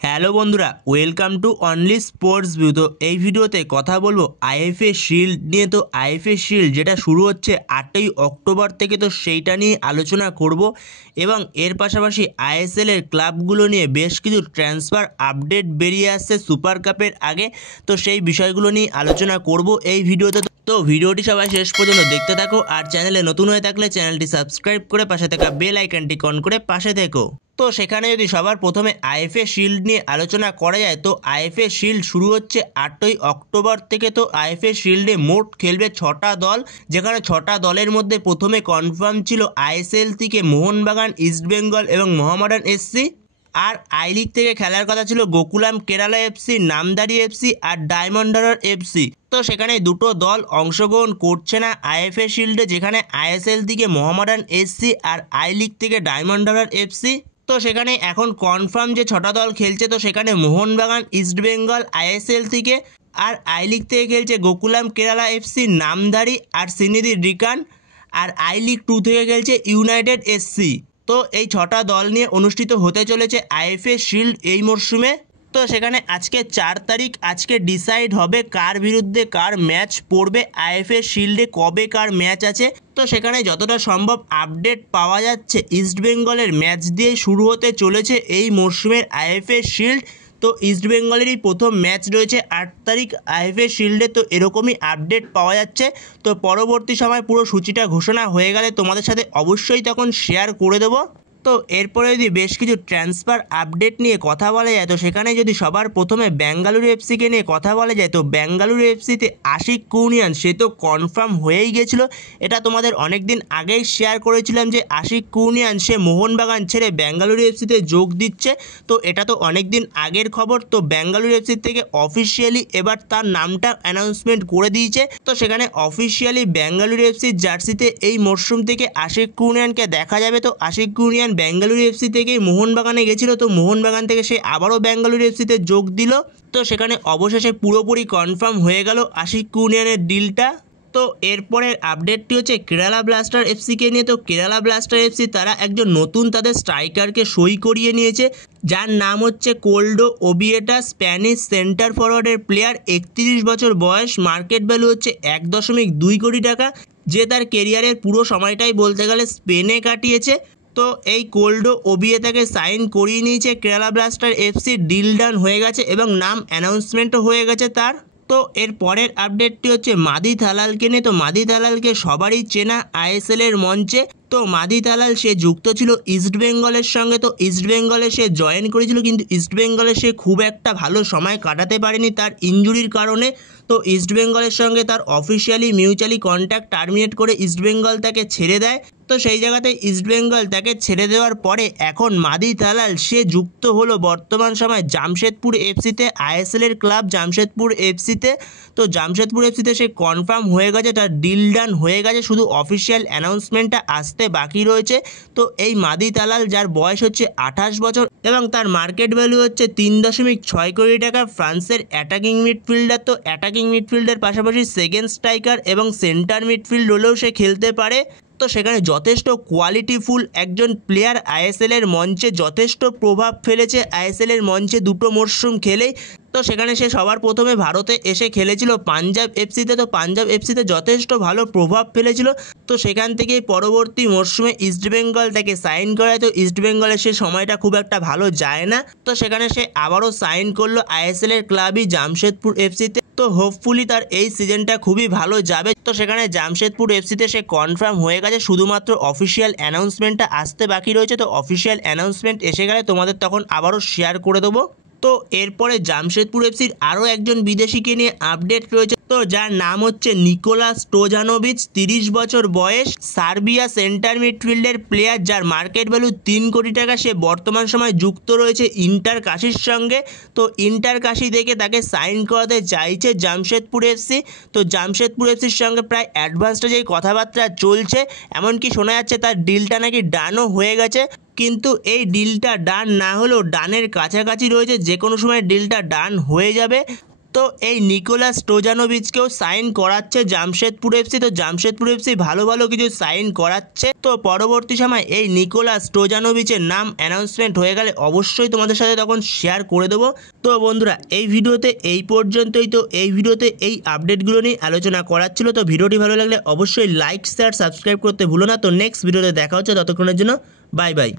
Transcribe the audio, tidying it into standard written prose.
Hello বন্ধুরা, welcome to only sports view. তো এই ভিডিওতে কথা বলবো আইএফএ শিল্ড নিয়ে। তো আইএফএ শিল্ড যেটা শুরু হচ্ছে 8ই অক্টোবর থেকে, তো সেইটা নিয়ে আলোচনা করব এবং এর পাশাপাশি আইএসএল এর ক্লাবগুলো নিয়ে বেশ কিছু ট্রান্সফার আপডেট বেরিয়ে আসছে সুপার কাপের আগে। তো সেই বিষয়গুলো নিয়ে আলোচনা করব এই ভিডিওতে। তো ভিডিওটি সবাই শেষ পর্যন্ত দেখতে থাকো, আর চ্যানেলে নতুন হয়ে থাকলে চ্যানেলটি সাবস্ক্রাইব করে পাশে থাকা বেল আইকনটি অন করে পাশে থেকো। তো সেখানে যদি সবার প্রথমে আইএফএ শিল্ড নিয়ে আলোচনা করা যায়, তো আইএফএ শিল্ড শুরু হচ্ছে 8ই অক্টোবর থেকে। তো আইএফএ শিল্ডে মোট খেলবে 6টা দল, যেখানে 6টা দলের মধ্যে প্রথমে কনফার্ম ছিল আইএসএল থেকে মোহনবাগান, ইস্টবেঙ্গল এবং মোহামেডান এসসি। আর আই লিগ থেকে খেলার কথা ছিল গোকুলাম কেরালা এফসি, নামদারি এফসি আর ডায়মন্ড হারবার এফসি। তো সেখানে দুটো দল অংশগ্রহণ করছে না আইএফএ শিল্ডে, যেখানে আইএসএল থেকে মোহামেডান এসসি আর আই লিগ থেকে ডায়মন্ড হারবার এফসি। তো সেখানে এখন কনফার্ম যে 6টা দল খেলছে, তো সেখানে মোহনবাগান, ইস্টবেঙ্গল আইএসএল থেকে, আর আই লিগ থেকে খেলছে গোকুলাম কেরালা এফসি, নামধারী আর সিনিদি রিকান, আর আই লিগ 2 থেকে খেলছে ইউনাইটেড এসসি। তো এই 6টা দল নিয়ে অনুষ্ঠিত হতে চলেছে আইএফএ শিল্ড এই মরশুমে। তো সেখানে আজকে 4 তারিখ, আজকে ডিসাইড হবে কার বিরুদ্ধে কার ম্যাচ পড়বে, আইএফএ শিল্ডে কবে কার ম্যাচ আছে। তো সেখানে যতটা সম্ভব আপডেট পাওয়া যাচ্ছে ইস্টবেঙ্গলের ম্যাচ দিয়ে শুরু হতে চলেছে এই মরশুমের আইএফএ শিল্ড। তো ইস্টবেঙ্গলেরই প্রথম ম্যাচ রয়েছে 8 তারিখ আইএফএ শিল্ডে। তো এরকমই আপডেট পাওয়া যাচ্ছে। তো পরবর্তী সময় পুরো সূচিটা ঘোষণা হয়ে গেলে তোমাদের সাথে অবশ্যই তখন শেয়ার করে দেবো। তো এরপরে যদি বেশ কিছু ট্রান্সফার আপডেট নিয়ে কথা বলা যায়, তো সেখানে যদি সবার প্রথমে বেঙ্গালুরু এফসিকে নিয়ে কথা বলা যায়, তো বেঙ্গালুরু এফসিতে আশিক কুনিয়ান সে তো কনফার্ম হয়েই গেছিলো। এটা তোমাদের অনেক দিন আগেই শেয়ার করেছিলাম যে আশিক কুনিয়ান সে মোহনবাগান ছেড়ে বেঙ্গালুরু এফসিতে যোগ দিচ্ছে। তো এটা তো অনেক দিন আগের খবর। তো বেঙ্গালুরু এফসি থেকে অফিসিয়ালি এবার তার নামটা অ্যানাউন্সমেন্ট করে দিয়েছে। তো সেখানে অফিসিয়ালি বেঙ্গালুরু এফসির জার্সিতে এই মরশুম থেকে আশিক কুনিয়ানকে দেখা যাবে। তো আশিক কুনিয়ান বেঙ্গালুরু এফসি থেকেই মোহনবাগানে গেছিলো, তো মোহনবাগান থেকে সে আবারও বেঙ্গালুরু এফসিতে যোগ দিল। তো সেখানে অবশেষে পুরোপুরি কনফার্ম হয়ে গেল আশিক কুনিয়ানের ডিলটা। তো এরপরের আপডেটটি হচ্ছে কেরালা ব্লাস্টার এফসিকে নিয়ে। তো কেরালা ব্লাস্টার এফসি তারা একজন নতুন তাদের স্ট্রাইকারকে সই করিয়ে নিয়েছে, যার নাম হচ্ছে কোল্ডো ওবিয়েটা, স্প্যানিশ সেন্টার ফরওয়ার্ডের প্লেয়ার, 31 বছর বয়স, মার্কেট ভ্যালু হচ্ছে 1.2 কোটি টাকা, যে তার কেরিয়ারের পুরো সময়টাই বলতে গেলে স্পেনে কাটিয়েছে। তো এই কোল্ডো ওবিয়েতাকে সাইন করিয়ে নিয়েছে Kerala blaster FC, deal done হয়ে গেছে এবং নাম অ্যানাউন্সমেন্টও হয়ে গেছে তার। তো এর পরের আপডেটটি হচ্ছে মাদি থালালকে নিয়ে। তো মাদি থালালকে সবারই চেনা আইএসএল এর মঞ্চে। তো মাদি থালাল সে যুক্ত ছিল ইস্টবেঙ্গলের সঙ্গে। তো ইস্টবেঙ্গলে সে জয়েন করেছিল, কিন্তু ইস্টবেঙ্গলে সে খুব একটা ভালো সময় কাটাতে পারেনি তার ইনজুরির কারণে। তো ইস্টবেঙ্গলের সঙ্গে তার অফিসিয়ালি মিউচুয়ালি কন্ট্যাক্ট টার্মিনেট করে ইস্টবেঙ্গল তাকে ছেড়ে দেয়। তো সেই জায়গাতে ইস্টবেঙ্গল তাকে ছেড়ে দেওয়ার পরে এখন মাদি থালাল সে যুক্ত হলো বর্তমান সময় জামশেদপুর এফসিতে, আইএসএল এর ক্লাব জামশেদপুর এফসিতে। তো জামশেদপুর এফসিতে সে কনফার্ম হয়ে গেছে, তার ডিল ডান হয়ে গেছে, শুধু অফিসিয়াল অ্যানাউন্সমেন্টটা আসতে বাকি রয়েছে। তো এই মাদি থালাল, যার বয়স হচ্ছে 28 বছর এবং তার মার্কেট ভ্যালু হচ্ছে 3.6 কোটি টাকা, ফ্রান্সের অ্যাটাকিং মিডফিল্ডার। তো অ্যাটাকিং মিডফিল্ডের পাশাপাশি সেকেন্ড স্ট্রাইকার এবং সেন্টার মিডফিল্ড রোলেও সে খেলতে পারে। তো সেখানে যথেষ্ট কোয়ালিটিফুল একজন প্লেয়ার, আইএসএল এর মঞ্চে যথেষ্ট প্রভাব ফেলেছে, আইএসএল এর মঞ্চে দুটো মরশুম খেলেই। তো সেখানে সে সবার প্রথমে ভারতে এসে খেলেছিল পাঞ্জাব এফসিতে। তো পাঞ্জাব এফসিতে যথেষ্ট ভালো প্রভাব ফেলেছিল। তো সেখান থেকেই পরবর্তী মরশুমে ইস্টবেঙ্গল তাকে সাইন করায়। তো ইস্টবেঙ্গলের সে সময়টা খুব একটা ভালো যায় না। তো সেখানে সে আবারও সাইন করলো আইএসএল এর ক্লাবই জামশেদপুর এফসিতে। তো হোপফুলি তার এই সিজনটা খুবই ভালো যাবে। তো সেখানে জামশেদপুর এফসিতে সে কনফার্ম হয়ে গেছে, শুধুমাত্র অফিসিয়াল অ্যানাউন্সমেন্টটা আসতে বাকি রয়েছে। তো অফিসিয়াল অ্যানাউন্সমেন্ট এসে গেলে তোমাদের তখন আবারও শেয়ার করে দেবো। তো এরপরে জামশেদপুর এফসির আরও একজন বিদেশিকে নিয়ে আপডেট রয়েছে, তো যার নাম হচ্ছে নিকোলাস স্টোজানোভিচ, 30 বছর বয়স, সার্বিয়া সেন্টার মিডফিল্ডের প্লেয়ার, যার মার্কেট ভ্যালু 3 কোটি টাকা। সে বর্তমান সময় যুক্ত রয়েছে ইন্টার কাশির সঙ্গে। তো ইন্টার কাশি থেকে তাকে সাইন করাতে চাইছে জামশেদপুর এফসি। তো জামশেদপুর এফসির সঙ্গে প্রায় অ্যাডভান্স স্টেজেই কথাবার্তা চলছে, এমনকি শোনা যাচ্ছে তার ডিলটা নাকি ডানও হয়ে গেছে। কিন্তু এই ডিলটা ডান না হলেও ডানের কাছাকাছি রয়েছে, যে কোনো সময় ডিলটা ডান হয়ে যাবে। তো এই নিকোলাস স্টোজানোভিচকেও সাইন করাচ্ছে জামশেদপুর এফসি। তো জামশেদপুর এফসি ভালো ভালো কিছু সাইন করাচ্ছে। তো পরবর্তী সময় এই নিকোলাস স্টোজানোভিচের নাম অ্যানাউন্সমেন্ট হয়ে গেলে অবশ্যই তোমাদের সাথে তখন শেয়ার করে দেবো। তো বন্ধুরা এই ভিডিওতে এই পর্যন্তই। তো এই ভিডিওতে এই আপডেটগুলো নিয়ে আলোচনা করার ছিল। তো ভিডিওটি ভালো লাগলে অবশ্যই লাইক শেয়ার সাবস্ক্রাইব করতে ভুলো না। তো নেক্সট ভিডিওতে দেখা হচ্ছে, ততক্ষণের জন্য বাই বাই।